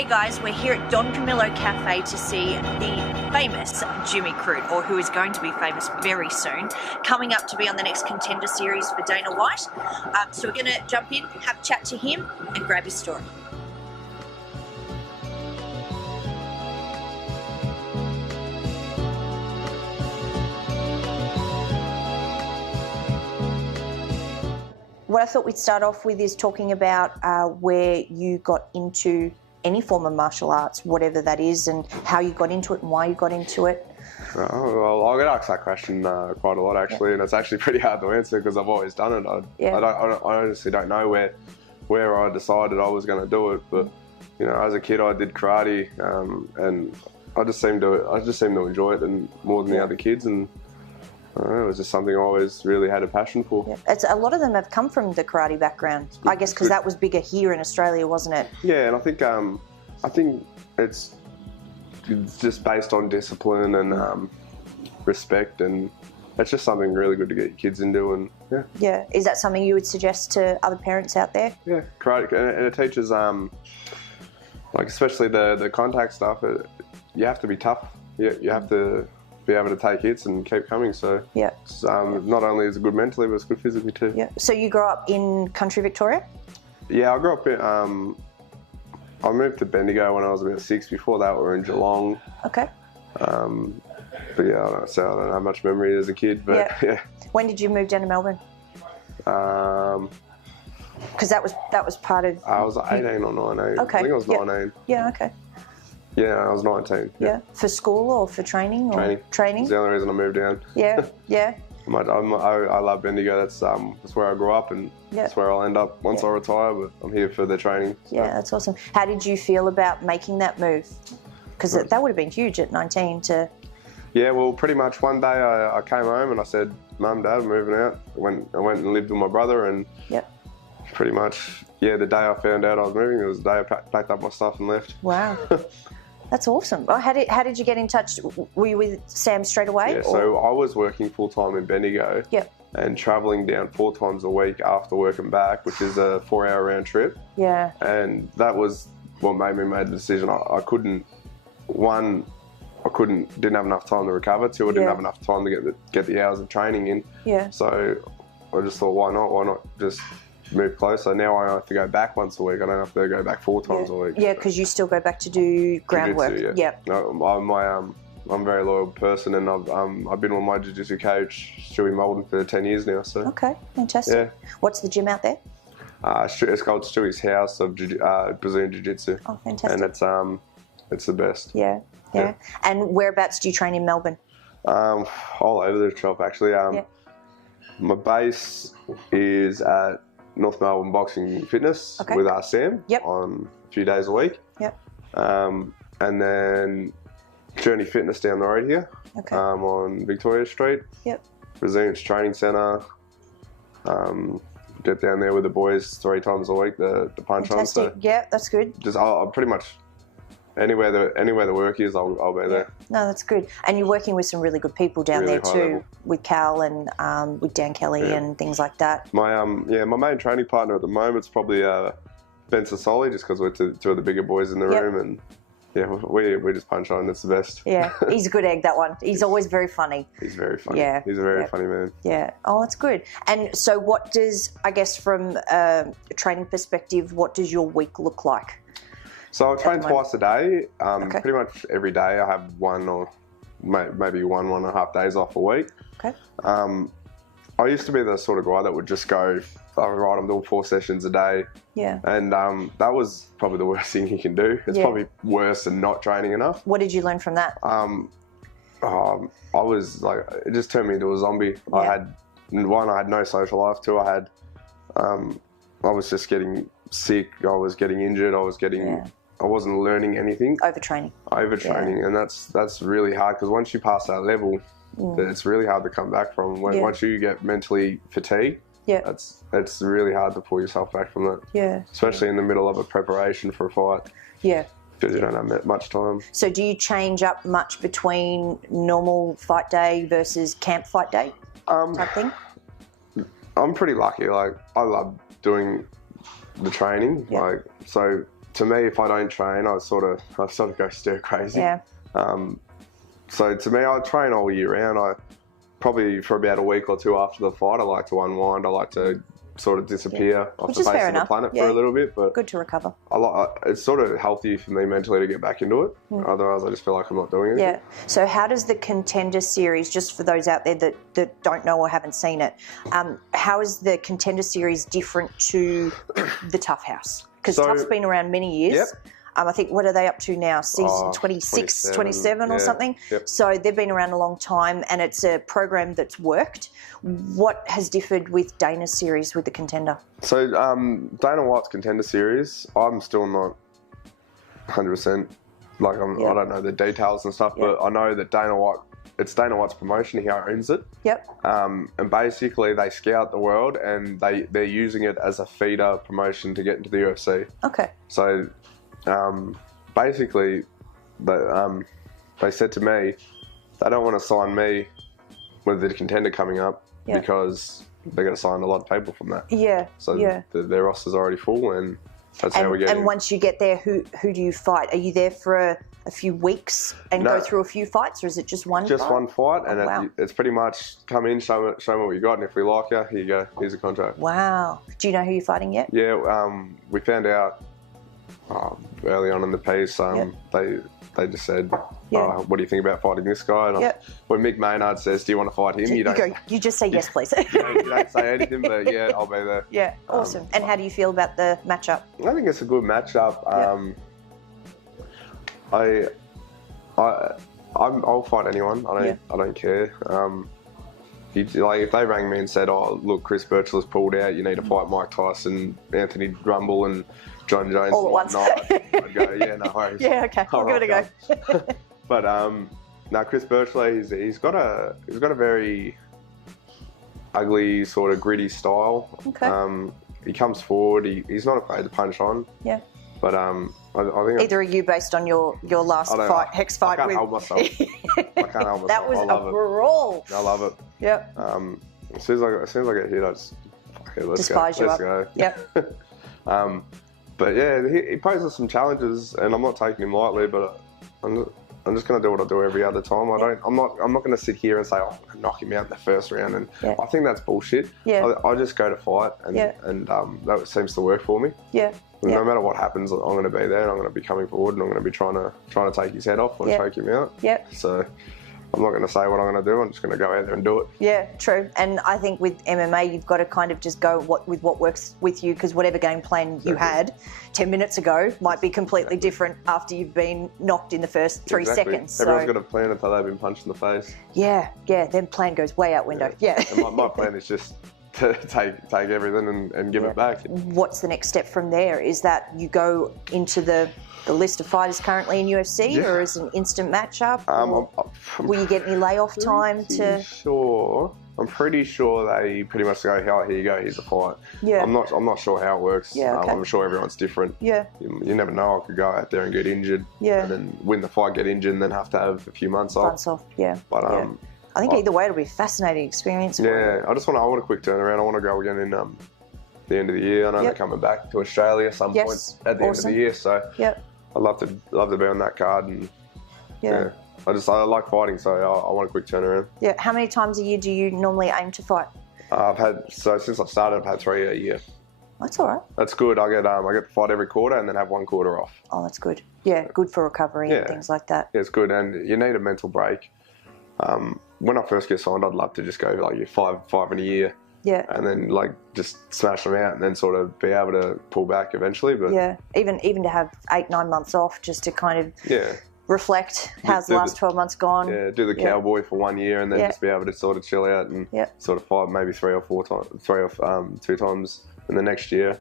Hey guys, we're here at Don Camillo Cafe to see the famous Jimmy Crute, or who is going to be famous very soon, coming up to be on the next Contender series for Dana White. So we're going to jump in, have a chat to him and grab his story. What I thought we'd start off with is talking about where you got into any form of martial arts, whatever that is, and how you got into it and why you got into it. Oh, well, I get asked that question quite a lot, actually, and it's actually pretty hard to answer because I've always done it. I honestly don't know where I decided I was going to do it, but you know, as a kid, I did karate, and I just seemed to enjoy it and more than the other kids, and it was just something I always really had a passion for. Yeah. A lot of them have come from the karate background, I guess, because that was bigger here in Australia, wasn't it? Yeah, and I think it's just based on discipline and respect, and it's just something really good to get your kids into. And yeah. Is that something you would suggest to other parents out there? Yeah, karate, and it teaches like especially the contact stuff. You have to be tough. You have to be able to take hits and keep coming. So not only is it good mentally, but it's good physically too. Yeah. So you grew up in country Victoria? Yeah, I grew up in. I moved to Bendigo when I was about 6. Before that, we were in Geelong. Okay. But yeah, I don't have much memory as a kid. But yeah. When did you move down to Melbourne? Because that was part of. I was 18 or 19. Okay. I think I was 19. Yeah. Okay. Yeah, I was 19. Yeah. For school or for training? Training. It's the only reason I moved down. Yeah. Yeah. I love Bendigo. That's where I grew up, and that's where I'll end up once I retire. But I'm here for the training. So. Yeah, that's awesome. How did you feel about making that move? Because that would have been huge at 19 to. Yeah, well, pretty much one day I came home and I said, "Mum, Dad, I'm moving out." I went and lived with my brother, and pretty much the day I found out I was moving, it was the day I packed up my stuff and left. Wow. That's awesome. Oh, how did you get in touch? Were you with Sam straight away? Yeah, so I was working full-time in Bendigo and travelling down 4 times a week after work and back, which is a 4-hour round trip. Yeah. And that was what made me make the decision. I couldn't didn't have enough time to recover. 2, I didn't have enough time to get the hours of training in. Yeah. So I just thought, why not? Why not just move closer? Now I have to go back once a week. I don't have to go back 4 times a week. Yeah, because you still go back to do groundwork. Yeah. No, I'm a very loyal person, and I've been with my jiu-jitsu coach, Stewie Melbourne, for 10 years now. So. Okay, fantastic. Yeah. What's the gym out there? It's called Stewie's House of Brazilian Jiu-Jitsu. Oh, fantastic. And it's the best. Yeah. And whereabouts do you train in Melbourne? All over the shop, actually. My base is at North Melbourne Boxing Fitness with Sam on a few days a week. And then Journey Fitness down the road here on Victoria Street. Brazilian's Training Centre. Get down there with the boys 3 times a week, the punch on. So yeah, that's good. I'll pretty much anywhere the work is, I'll be there. No, that's good. And you're working with some really good people down there too, level. With Cal and with Dan Kelly and things like that. My my main training partner at the moment is probably Ben Sassoli, just because we're 2 of the bigger boys in the room, and we just punch on. It's the best. Yeah, he's a good egg, that one. He's always very funny. He's very funny. Yeah, he's a very funny man. Yeah. Oh, that's good. And so, what does, I guess, from a training perspective, what does your week look like? So I train twice a day. Pretty much every day I have 1 or maybe 1.5 days off a week. Okay. I used to be the sort of guy that would just go, right, I'm doing 4 sessions a day. Yeah. And that was probably the worst thing you can do. It's probably worse than not training enough. What did you learn from that? I was like, it just turned me into a zombie. Yeah. I had no social life. 2, I was just getting sick. I was getting injured. I wasn't learning anything. Overtraining. And that's really hard, because once you pass that level, it's really hard to come back from. Once you get mentally fatigued, it's really hard to pull yourself back from that. Yeah. Especially in the middle of a preparation for a fight. Yeah. Because you don't have much time. So do you change up much between normal fight day versus camp fight day type thing? I'm pretty lucky. Like, I love doing the training. So to me, if I don't train, I sort of go stir crazy. Yeah. So to me, I train all year round. I probably for about a week or two after the fight, I like to unwind. I like to sort of disappear off the face of the planet for a little bit. But good to recover. It's sort of healthy for me mentally to get back into it. Otherwise, I just feel like I'm not doing it. Yeah. So how does the Contender series, just for those out there that don't know or haven't seen it, how is the Contender series different to the Tough House? Because Tough's been around many years. Yep. I think, what are they up to now? Season 26, 27 or something? Yep. So they've been around a long time, and it's a program that's worked. What has differed with Dana's series with the Contender? So Dana White's Contender series, I'm still not 100%. Like, I don't know the details and stuff, but I know that it's Dana White's promotion. He owns it. Yep. And basically, they scout the world, and they're using it as a feeder promotion to get into the UFC. Okay. So basically, they said to me, they don't want to sign me with the Contender coming up because they're going to sign a lot of people from that. Yeah. So their roster's already full, and that's how we get in. And once you get there, who do you fight? Are you there for a few weeks and go through a few fights, or is it just one fight? Just one fight, and it's pretty much come in, show me what you got, and if we like you, here you go, here's a contract. Wow. Do you know who you're fighting yet? Yeah, we found out early on in the piece. They just said, what do you think about fighting this guy? And when Mick Maynard says, do you want to fight him? You just say yes, please. you don't say anything, but I'll be there. Yeah, awesome. And how do you feel about the matchup? I think it's a good matchup. I'll fight anyone. I don't care. If they rang me and said, "Oh, look, Chris Birchler's pulled out. You need to fight Mike Tyson, Anthony Rumble, and John Jones all at once," I'd go, "Yeah, no worries." Yeah, okay, I'll give it a go. But no, Chris Birchler, he's got a very ugly, sort of gritty style. Okay. He comes forward. He's not afraid to punch on. Yeah. But I think either are you, based on your last fight, Hex fight? I can't help myself. I can't help myself. That was a brawl. I love it. Yep. As soon as I get hit, I just let's go. Yep. But yeah, he poses some challenges, and I'm not taking him lightly. But I'm just going to do what I do every other time. I'm not going to sit here and say, "Oh, I'm going to knock him out in the first round." And I think that's bullshit. Yeah. I just go to fight, and that seems to work for me. Yeah. No matter what happens, I'm going to be there, and I'm going to be coming forward, and I'm going to be trying to take his head off and choke him out. Yep. So I'm not going to say what I'm going to do. I'm just going to go out there and do it. Yeah, true. And I think with MMA, you've got to kind of just go with what works with you, because whatever game plan you had 10 minutes ago might be completely different after you've been knocked in the first 3 seconds. Everyone's got a plan until they've been punched in the face. Yeah, then plan goes way out window. Yeah. And my plan is just to take everything and give it back. What's the next step from there? Is that you go into the list of fighters currently in UFC, or is it an instant matchup? Will you get any layoff time to? Sure. I'm pretty sure they pretty much go, "Oh, here you go, here's a fight." Yeah. I'm not sure how it works. Yeah. Okay. I'm sure everyone's different. Yeah. You never know. I could go out there and get injured. Yeah. And then win the fight, get injured, and then have to have a few months off. Yeah. But I think either way, it'll be a fascinating experience. Yeah, I want a quick turnaround. I want to go again in the end of the year. I know they're coming back to Australia at some point at the end of the year, so I'd love to be on that card. And I like fighting, so I want a quick turnaround. Yeah, how many times a year do you normally aim to fight? Since I started, I've had 3 a year. That's all right. That's good. I get to fight every quarter and then have 1 quarter off. Oh, that's good. Yeah, good for recovery and things like that. Yeah, it's good, and you need a mental break. When I first get signed, I'd love to just go like 5 in a year. Yeah. And then just smash them out and then sort of be able to pull back eventually. But yeah, even to have 8-9 months off just to kind of reflect. How's the last 12 months gone? Yeah, do the cowboy for 1 year and then just be able to sort of chill out and sort of fight maybe 3 or 4 times, 2 times in the next year.